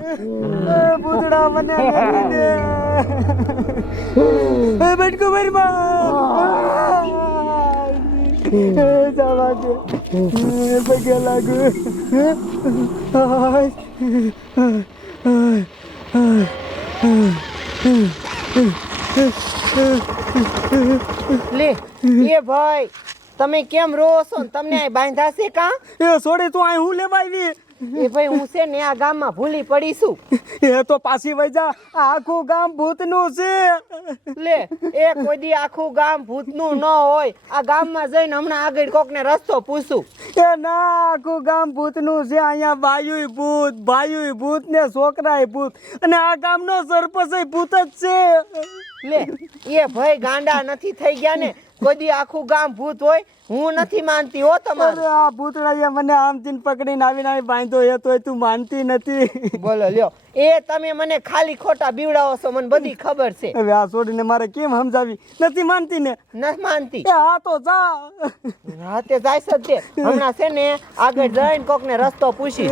ભૂતડા મને મેલી દે બટકુ મારી જવા દે પગે લાગુ લે એ ભાઈ તમે કેમ રો છો ને તમને આ બાંધા છે કા એ છોડી તું અહીં હું લેવા આવી એ ભાઈ હું છે ને આ ગામમાં ભૂલી પડી છું એ તો પાછી વઈ જા આખું ગામ ભૂતનું છે લે એ કોઈ દી આખું ગામ ભૂતનું ન હોય આ ગામમાં જઈને હમણાં આગળ કોકને રસ્તો પૂછું એ ના આખું ગામ ભૂતનું છે અહીંયા બાયુય ભૂત ભાઈયુય ભૂત ને છોકરાય ભૂત અને આ ગામનો સરપંચ ભૂત જ છે લે એ ભાઈ ગાંડા નથી થઈ ગયા ને કોઈ દી આખું ગામ ભૂત હોય હું નથી માનતી હો તમારે અરે આ ભૂતડાએ મને આમથી પકડીને આવીને બાંધ્યો એ તોય તું માનતી નથી બોલો લ્યો એ તમે મને ખાલી ખોટા બીવડાવો છો મને બધી ખબર છે હવે આ છોડીને મારે કેમ સમજાવી નથી માનતી ને નથી માનતી એ હા તો જા હા તે જાય છે તે હમણાં છે ને આગળ જઈને કોકને રસ્તો પૂછી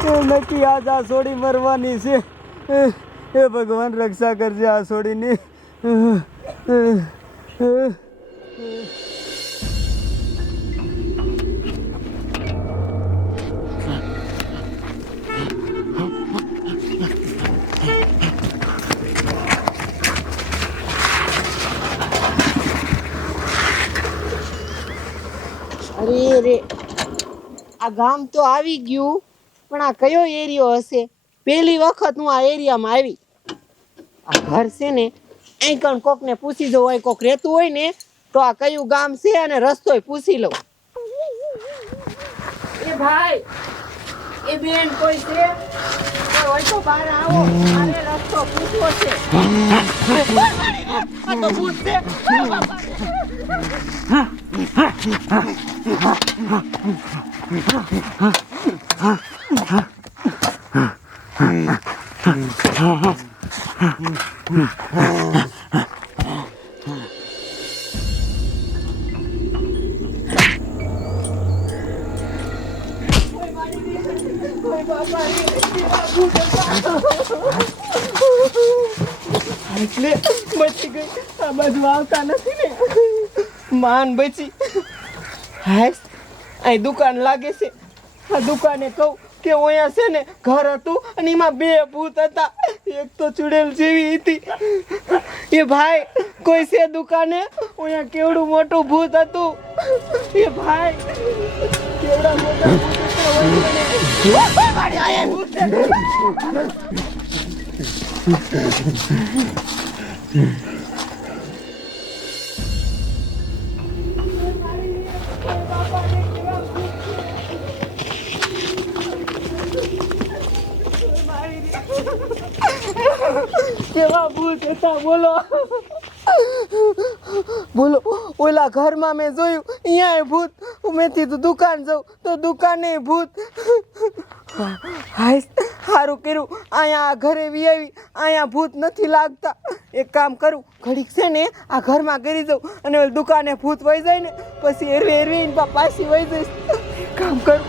નક્કી આજ આ છોડી મરવાની છે એ ભગવાન રક્ષા કરજે આ છોડીની અરે રે આ ગામ તો આવી ગયું પણ આ કયો એરિયો હશે પહેલી વખત હું આ એરિયામાં આવી આ ઘર છે ને અહીં કણ કોકને પૂછી જવું હોય કોક રહેતું હોય ને તો આ કયું ગામ છે અને રસ્તોય પૂછી લઉં એ ભાઈ એ બેન કોઈ છે હોય તો બહાર આવો મારે રસ્તો પૂછવો છે આ તો ભૂત છે એટલે બચી ગઈ આ બાજુ આવતા નથી ને માન બચી હાય અહીં દુકાન લાગે છે આ દુકાને કહું કે અહીંયા છે ને ઘર હતું અને એમાં બે ભૂત હતા એક તો ચુડેલ જેવી હતી એ ભાઈ કોઈ છે દુકાને અહીંયા કેવડું મોટું ભૂત હતું એ ભાઈ કેવડા મોટા ભૂત કેવા ભૂત હતા બોલો બોલો ઓલા ઘરમાં મેં જોયું અહીંયા ભૂત મેથી તો દુકાન જાઉં તો દુકાને ભૂત હાય સારું કર્યું અહીંયા ઘરે વી આવી અહીંયા ભૂત નથી લાગતા એક કામ કરું ઘડીક છે ને આ ઘરમાં કરી દઉં અને ઓલી દુકાને ભૂત વહી જાય ને પછી એરવી પાછી વહી જઈશ કામ કરું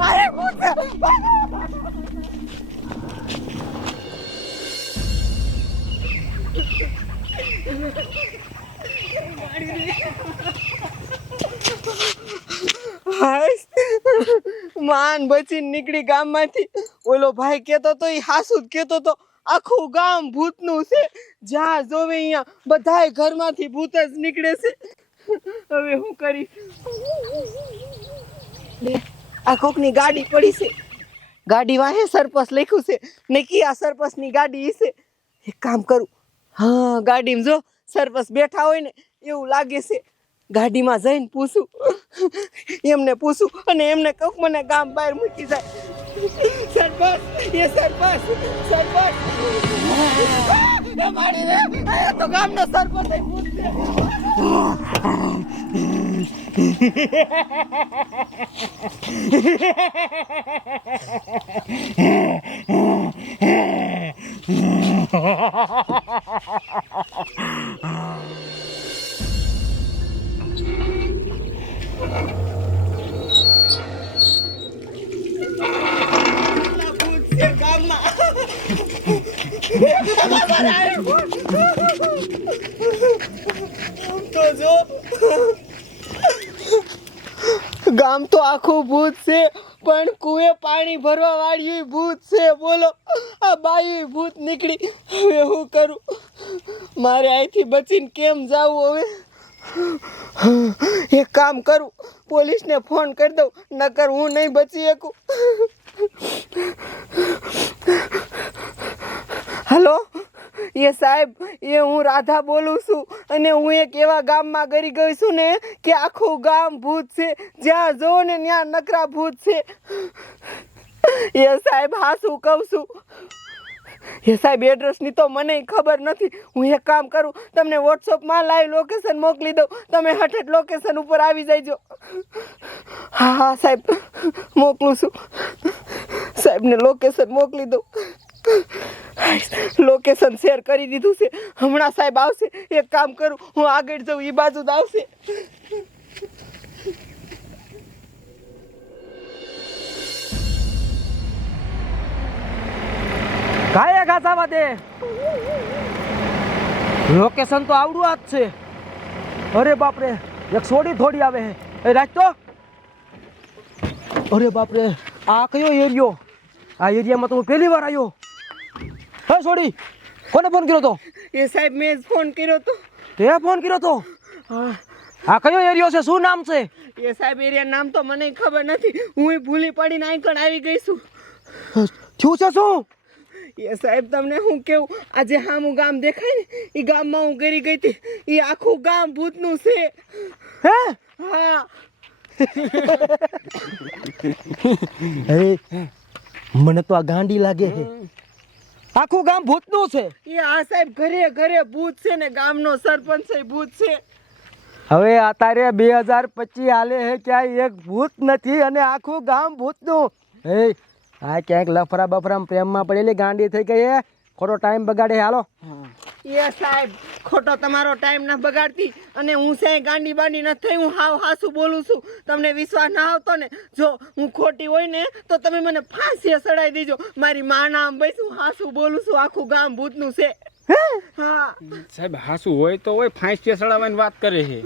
અરે ભૂત માન બચી નીકળી ગામમાંથી ઓલો ભાઈ કેતો તો એ હાસુ જ કેતો તો આખું ગામ ભૂતનું છે જ્યાં જોવે અહીંયા બધાય ઘરમાંથી ભૂત જ નીકળે છે હવે હું કરીશ આ કોકની ગાડી પડી છે ગાડી વાહે સરપસ લખ્યું છે નક્કી આ સરપસની ગાડી છે એક કામ કરું હા ગાડીમાં જો સરપસ બેઠા હોય ને એવું લાગે છે ગાડીમાં જઈને પૂછું એમને પૂછું અને એમને કહું મને ગામ બહાર મૂકી જાય સરપસ એ સરપસ સરપસ મારી રે તો ગામનો સરપસ પૂછશે મારા હારે ભૂત. તો જો ગામ તો આખું ભૂત છે, પણ કુએ પાણી ભરવા વાળ્યું ભૂત છે. બોલો, આ બાયું ભૂત નીકળી. હવે હું કરું? મારે અહીંથી બચીને કેમ જાવું હવે? એક કામ કરું, પોલીસને ફોન કરી દઉં, નકર હું નહીં બચી શકું. હલો, એ સાહેબ, એ હું રાધા બોલું છું, અને હું એક એવા ગામમાં ગરી ગઈ છું ને કે આખું ગામ ભૂત છે. જ્યાં જોવો ને ત્યાં નકરા ભૂત છે. એ સાહેબ, હા શું કહું છું? એ સાહેબ, એડ્રેસની તો મને ખબર નથી. હું એક કામ કરું, તમને વોટ્સઅપમાં લાઈવ લોકેશન મોકલી દઉં, તમે હઠેઠ લોકેશન ઉપર આવી જજો. હા હા સાહેબ, મોકલું છું. સાહેબને લોકેશન મોકલી દઉં. લોકેશન શેર કરી દીધું છે. હમણાં સાહેબ આવશે. એક કામ કરું, હું આગળ જાઉં, એ બાજુ જ આવશે. કાયા ઘાસાવા દે. લોકેશન તો આવડું આ જ છે. અરે બાપરે, એક સોડી થોડી આવે હે. એ રાખ તો. અરે બાપરે, આ કયો એરિયો? આ એરિયામાં તો હું પહેલી વાર આવ્યો. હે સોડી, કોને ફોન કર્યો તો? એ સાહેબ, મેં જ ફોન કર્યો તો. તે ફોન કર્યો તો? આ કયો એરિયો છે? શું નામ છે? એ સાહેબ, એરિયા નામ તો મને ખબર નથી. હું ભૂલી પડીને આઈકણ આવી ગઈ છું. થયું છે શું? એ સાહેબ, તમને હું કેવું, આજે હામું ગામ દેખાય ને, એ ગામમાં હું ગરી ગઈ હતી. એ આખું ગામ ભૂતનું છે. હે? હા. મને તો આ ગાંડી લાગે છે. આખું ગામ ભૂતનું છે. એ આ સાહેબ, ઘરે ઘરે ભૂત છે ને, ગામનો સરપંચ છે ભૂત છે. હવે અત્યારે 2025 હાલે હે, ક્યાંય એક ભૂત નથી અને આખું ગામ ભૂતનું. એ આ ક્યાંક લફરા બફરામ પ્રેમમાં પડેલી ગાંડી થઈ ગઈ હે. ખોટો ટાઈમ બગાડે. હાલો. એ સાહેબ, ખોટો તમારો ટાઈમ ના બગાડતી. અને હું છે ગાંડી બાંડી ન થઈ, હું હાવ હાસું બોલું છું. તમને વિશ્વાસ ના આવતો ને, જો હું ખોટી હોય ને તો તમે મને ફાંસીએ સડાઈ દેજો. મારી માં નામ બસ, હું હાસું બોલું છું. આખું ગામ ભૂતનું છે. હા સાહેબ, હાસુ હોય તો હોય, ફાંસી સડાવવાની વાત કરે છે.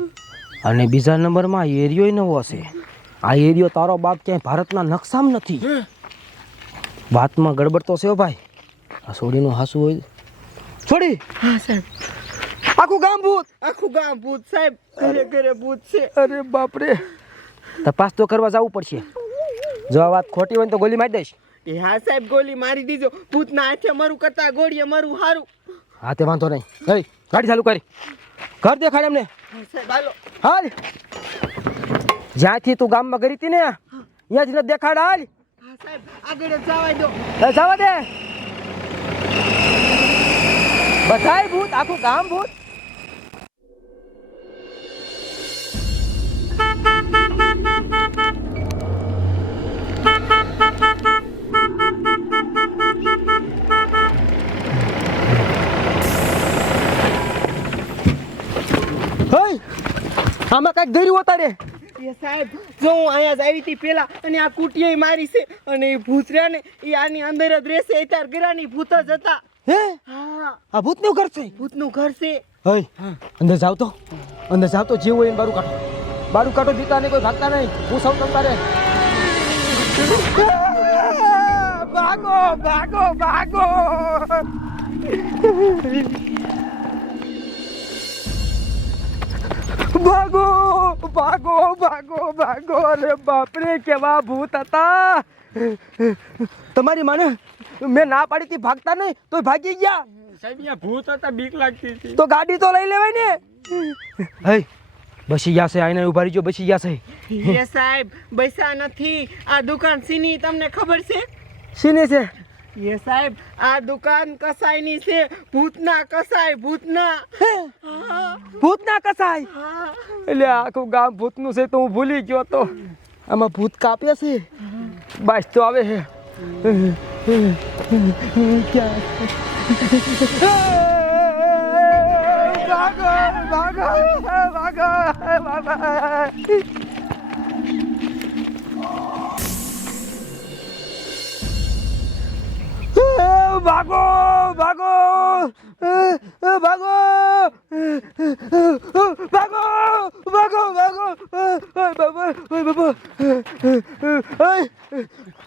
અને બીજા નંબરમાં એરિયો નવો છે. આ એરિયો તારો બાપ ક્યાંય ભારતના નકશામાં નથી. વાતમાં ગડબડ તો છે ભાઈ. આ સોડીનું હાસું હોય. છોડી. હા સાહેબ, આખું ગામ ભૂત. આખું ગામ ભૂત સાહેબ, ઘરે ઘરે ભૂત છે. અરે બાપરે, તપાસ તો કરવા જવું પડશે. જો આ વાત ખોટી હોય ને તો ગોલી મારી દઈશ. એ હા સાહેબ, ગોલી મારી દીજો. ભૂતના હાથે મરું કરતા ગોળીએ મરું હારું. હા તે વાંધો નહીં. હે, ગાડી ચાલુ કરી. ઘર દેખાડ એમને. હા સાહેબ, હાલો. હાલ. જ્યાંથી તું ગામમાં ગઈ હતી ને, ત્યાં જ ને દેખાડ. હાલ. હા સાહેબ, આગળ જ જવા દો. જવા દે. બધાય ભૂત, આખું ગામ ભૂત. આમાં કઈક ધર્યું હતા રે. એ સાહેબ, જો હું અહીંયા જ આવી હતી પેલા, અને આ કુટીએ મારી છે, અને એ ભૂત રહ્યા ને, એ આની અંદર જ રહેશે. અત્યાર ગરાની ભૂત જ હતા. હે? હા, આ ભૂતનું ઘર છે. ભૂતનું ઘર છે. હઈ, અંદર જાવ તો. અંદર જાવ તો જે હોય એને બારું કાઢો. બારું કાઢો, દીતા ને કોઈ ભાગતા નહીં. હું સૌ તમતારે. ભાગો ભાગો ભાગો. ભાગો ભાગો ભાગો ભાગો. અરે બાપરે, કેવા ભૂત હતા. તમારી માને મેં ના પાડી હતી ભાગતા નહીં, તો ભાગી ગયા. સાહેબ, અહીંયા ભૂત હતા, બીક લાગતી હતી. તો ગાડી તો લઈ લેવાય ને. હે, બસી ગયા છે. આઈને ઉભા રહીજો. બસી ગયા છે. એ સાહેબ, બૈસા નથી. આ દુકાન સીની તમને ખબર છે? શીને છે? એ સાહેબ, આ દુકાન કસાઈની છે. ભૂતના કસાઈ, ભૂતના. હા, ભૂતના કસાય. હા. એટલે આખું ગામ ભૂતનું છે તો હું ભૂલી ગયો તો. આમાં ભૂત કાપે છે. બસ તો આવે છે. ભાગો ભાગો ભાગો ભાગો. ભાગો ભાગો ભાગો ભાગો ભાગો ભાગો બાબા બાબા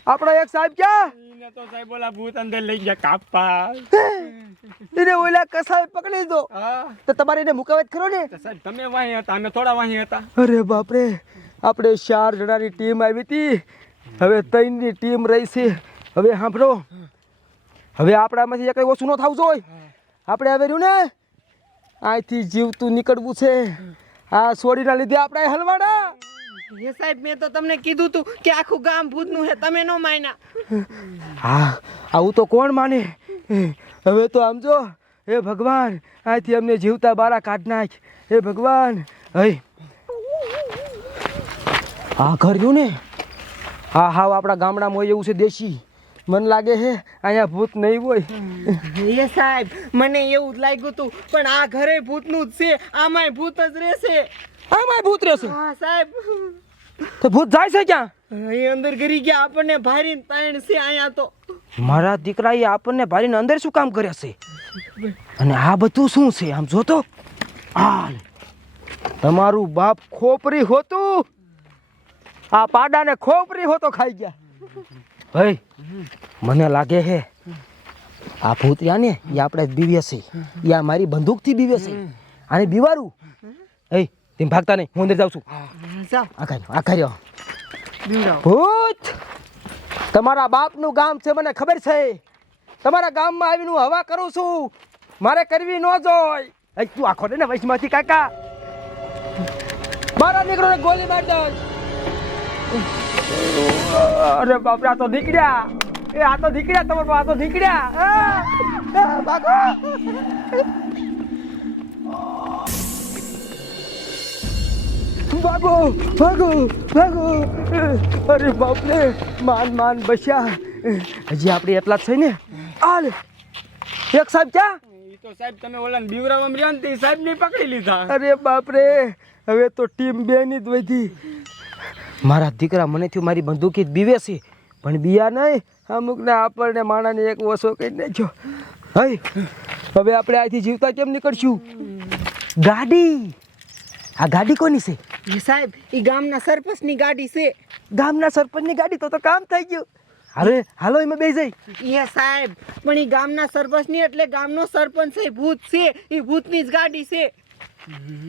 આપણા એક સાહેબ ક્યાં એને તો સાહેબ બોલા ભૂત અંદર લઈ ગયા કાપા. એને ઓલા કસાય પકડી દો હા તો તમારે એને મુકાવત કરો ને. તો સાહેબ તમે વાહી હતા, અમે થોડા વાહી હતા. અરે બાપરે આપણે 4 જણાની ટીમ આવી હતી, હવે 3ની ટીમ રહી છે. હવે સાંભળો, હવે આપણામાંથી કઈ ઓછું ન થવું જોઈએ. આપણે હવે રહ્યું ને અહીંથી જીવતું નીકળવું છે. આ સોડીના લીધે આપણે હલવાડા. એ સાહેબ મેં તો તમને કીધું તું કે આખું ગામ ભૂતનું છે, તમે નો માન્યા. હા આવું તો કોણ માને. હવે તો આમ જો, હે ભગવાન અહીંથી અમને જીવતા બારા કાઢ નાખ. હે ભગવાન. હઈ આ ઘર રહ્યું ને, હા હાવ આપણા ગામડામાં હોય એવું છે, દેશી. મને લાગે છે અહીંયા ભૂત નહીં હોય. એ સાહેબ મને એવું જ લાગ્યું તું, પણ આ ઘરે ભૂતનું જ છે, આમાંય ભૂત જ રહેશે. આમાંય ભૂત રહેશે હા સાહેબ, તો ભૂત જાય છે ક્યાં? અહીં અંદર ગરી ગયા, આપણને ભારીને તાણ છે અહીંયા તો. મારા દીકરા એ આપણને ભારીને અંદર શું કામ કરે છે? અને આ બધું શું છે? આમ જોતો, હાલ તમારું બાપ ખોપરી હોતું, આ પાડાને ખોપરી હોતો ખાઈ ગયા. ભાઈ મને લાગે છે આ ભૂતિયા ને એ આપણે બીવે છે, એ આ મારી બંદૂકથી બીવે છે. આને બીવારું. એ તેમ ભાગતા નહીં, હું અંદર જાઉં છું. જાઓ. આ કર્યો ભૂત. તમારા બાપનું ગામ છે, મને ખબર છે. તમારા ગામમાં આવીને હું હવા કરું છું, મારે કરવી ન જોય. તું આખો ને વૈશમાંથી કાકા મારા દીકરોને ગોળી મારી દે. અરે બાપરે, આ તો નીકળ્યા. એ આ તો નીકળ્યા, તમારો આ તો નીકળ્યા. ભાગો ભાગો ભાગો ભાગો. અરે બાપરે, માન બસ્યા. હજી આપણે એટલા જ છે ને. હાલ એક સાહેબ ક્યાં? ઈ તો સાહેબ તમે ઓલા બીવરાવમ રહ્યા ને તે સાહેબ ને પકડી લીધા. અરે બાપરે, હવે તો ટીમ 2 ની જ વધી. મારા દીકરા મને થયું મારી બંદૂકી જ બીવે છે, પણ બીયા નહીં. અમુકને આપણને માણાને એક ઓછો કરી નાખ્યો. હઈ હવે આપણે અહીંથી જીવતા કેમ નીકળશું? ગાડી. આ ગાડી કોની છે? એ સાહેબ એ ગામના સરપંચની ગાડી છે. ગામના સરપંચની ગાડી. તો કામ થઈ ગયું. હવે હાલો એમાં બેસી જઈ. એ સાહેબ પણ એ ગામના સરપંચની એટલે ગામનો સરપંચ છે, ભૂત છે, એ ભૂતની જ ગાડી છે.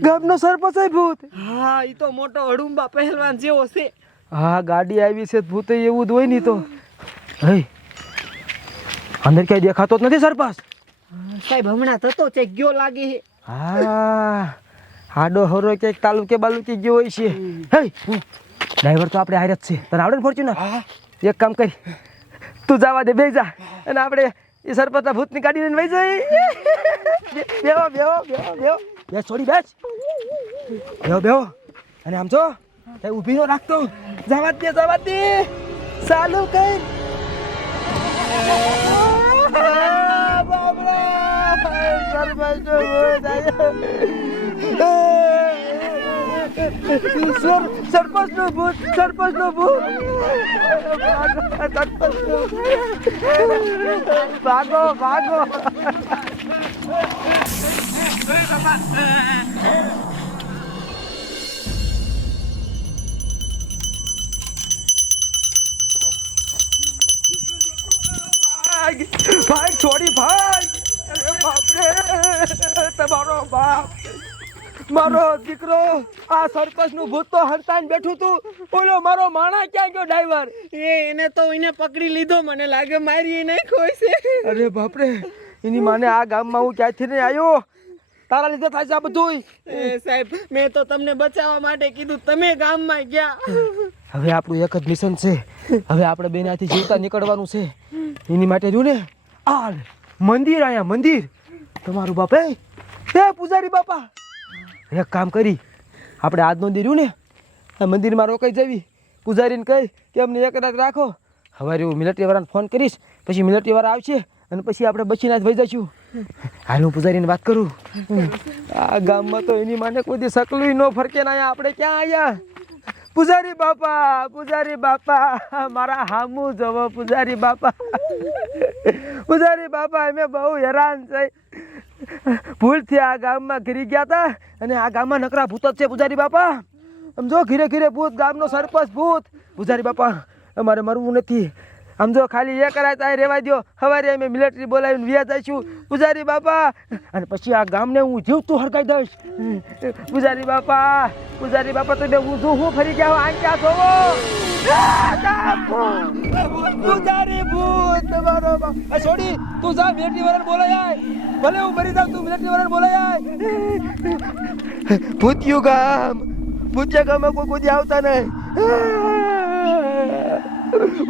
ગામનો સરપંચ છે ભૂત? હા એ તો મોટો હડુંબા પહેલવાન જેવો છે. હા ગાડી આવી છે, ભૂત એવું જ હોય નહીં તો. હઈ અંદર ક્યાંય દેખાતો જ નથી સરપંચ. સાહેબ હમણાં થતો છે, ગયો લાગે છે. હા હાડો હરો ક્યાંક તાલુકે બાલુકે ગયો હોય છે. હઈ ડ્રાઈવર તો આપણે હારે જ છે. તને આવડે ને ફોર્ચ્યુનર? એક કામ કરી, તું જવા દે, બે જા, અને આપણે એ સરપંચના ભૂતની ગાડી લઈને વહી જઈ. બેહો બેહો બેહો બેહો બેસ, છોડી બેસ. બેહો બેહો. અને આમ જો કઈ ઊભી ન રાખતો, જવા દે જવા દે. ચાલુ કર. સરપંચ નું ભૂત, સરપંચ નું ભૂત. ભાગો ભાગો. ભાઈ છોડી ભાઈ. અરે બાપરે, તમારો બાપ મારો દીકરો આ સરપંચ નું ભૂત તો હંતાઈને બેઠું તું. બોલો મારો માણા ક્યાં ગયો ડ્રાઈવર? એને તો એને પકડી લીધો, મને લાગે મારી નહીં કોઈ છે. અરે બાપરે, એની માને આ ગામમાં હું ક્યાંથી નહીં આવ્યો? તારા લીધે થાય છે આ બધું. સાહેબ મેં તો તમને બચાવવા માટે કીધું, તમે ગામમાં ગયા. હવે આપણું એક જ મિશન છે. હવે આપણે બેનાથી જીવતા નીકળવાનું છે. એની માટે જો ને આ મંદિર, આયા મંદિર. તમારું બાપ એ પૂજારી બાપા, એક કામ કરી, આપણે આજનો દી રહ્યું ને આ મંદિરમાં રોકાઈ જવી. પૂજારીને કહી કે અમને એક રાત રાખો. હવે હું મિલિટરીવાળાને ફોન કરીશ, પછી મિલિટરીવાળા આવશે અને પછી આપણે બચીને જ વહી જઈશું. હાલ હું પૂજારીને વાત કરું. આ ગામમાં તો એની માને કોઈ દી સકલું ન ફરકે ને અહીંયા આપણે ક્યાં આવ્યા? પૂજારી બાપા, પૂજારી બાપા, મારા હામું જવો પૂજારી બાપા. પૂજારી બાપા, અમે બહુ હેરાન છે. ભૂલથી આ ગામમાં ઘીરી ગયા હતા અને આ ગામમાં નકરા ભૂત જ છે પૂજારી બાપા. સમજો ઘીરે ઘીરે ભૂત, ગામનો સરપંચ ભૂત. પૂજારી બાપા અમારે મરવું નથી. સમજો ખાલી એ કરાય તો રહેવા દો. સવારે અમે મિલિટરી બોલાવીને વ્યા જઈશું પૂજારી બાપા, અને પછી આ ગામને હું જીવતું હરગાઈ દઈશ. પૂજારી બાપા, પૂજારી બાપા તમે ઊંધું હું ફરી ગયા આ ક્યાં જોવો? પૂજારી ભૂત તમારો છોડી તું જા મિલિટરી વાળાને બોલાય આય. ભલે હું મરી જાઉં તું મિલિટરી વાળાને બોલાય આય. ભૂતિયું ગામ, ભૂતિયા ગામમાં કોઈ આવતા નહીં.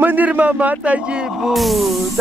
મંદિરમાં માતાજી ભૂત.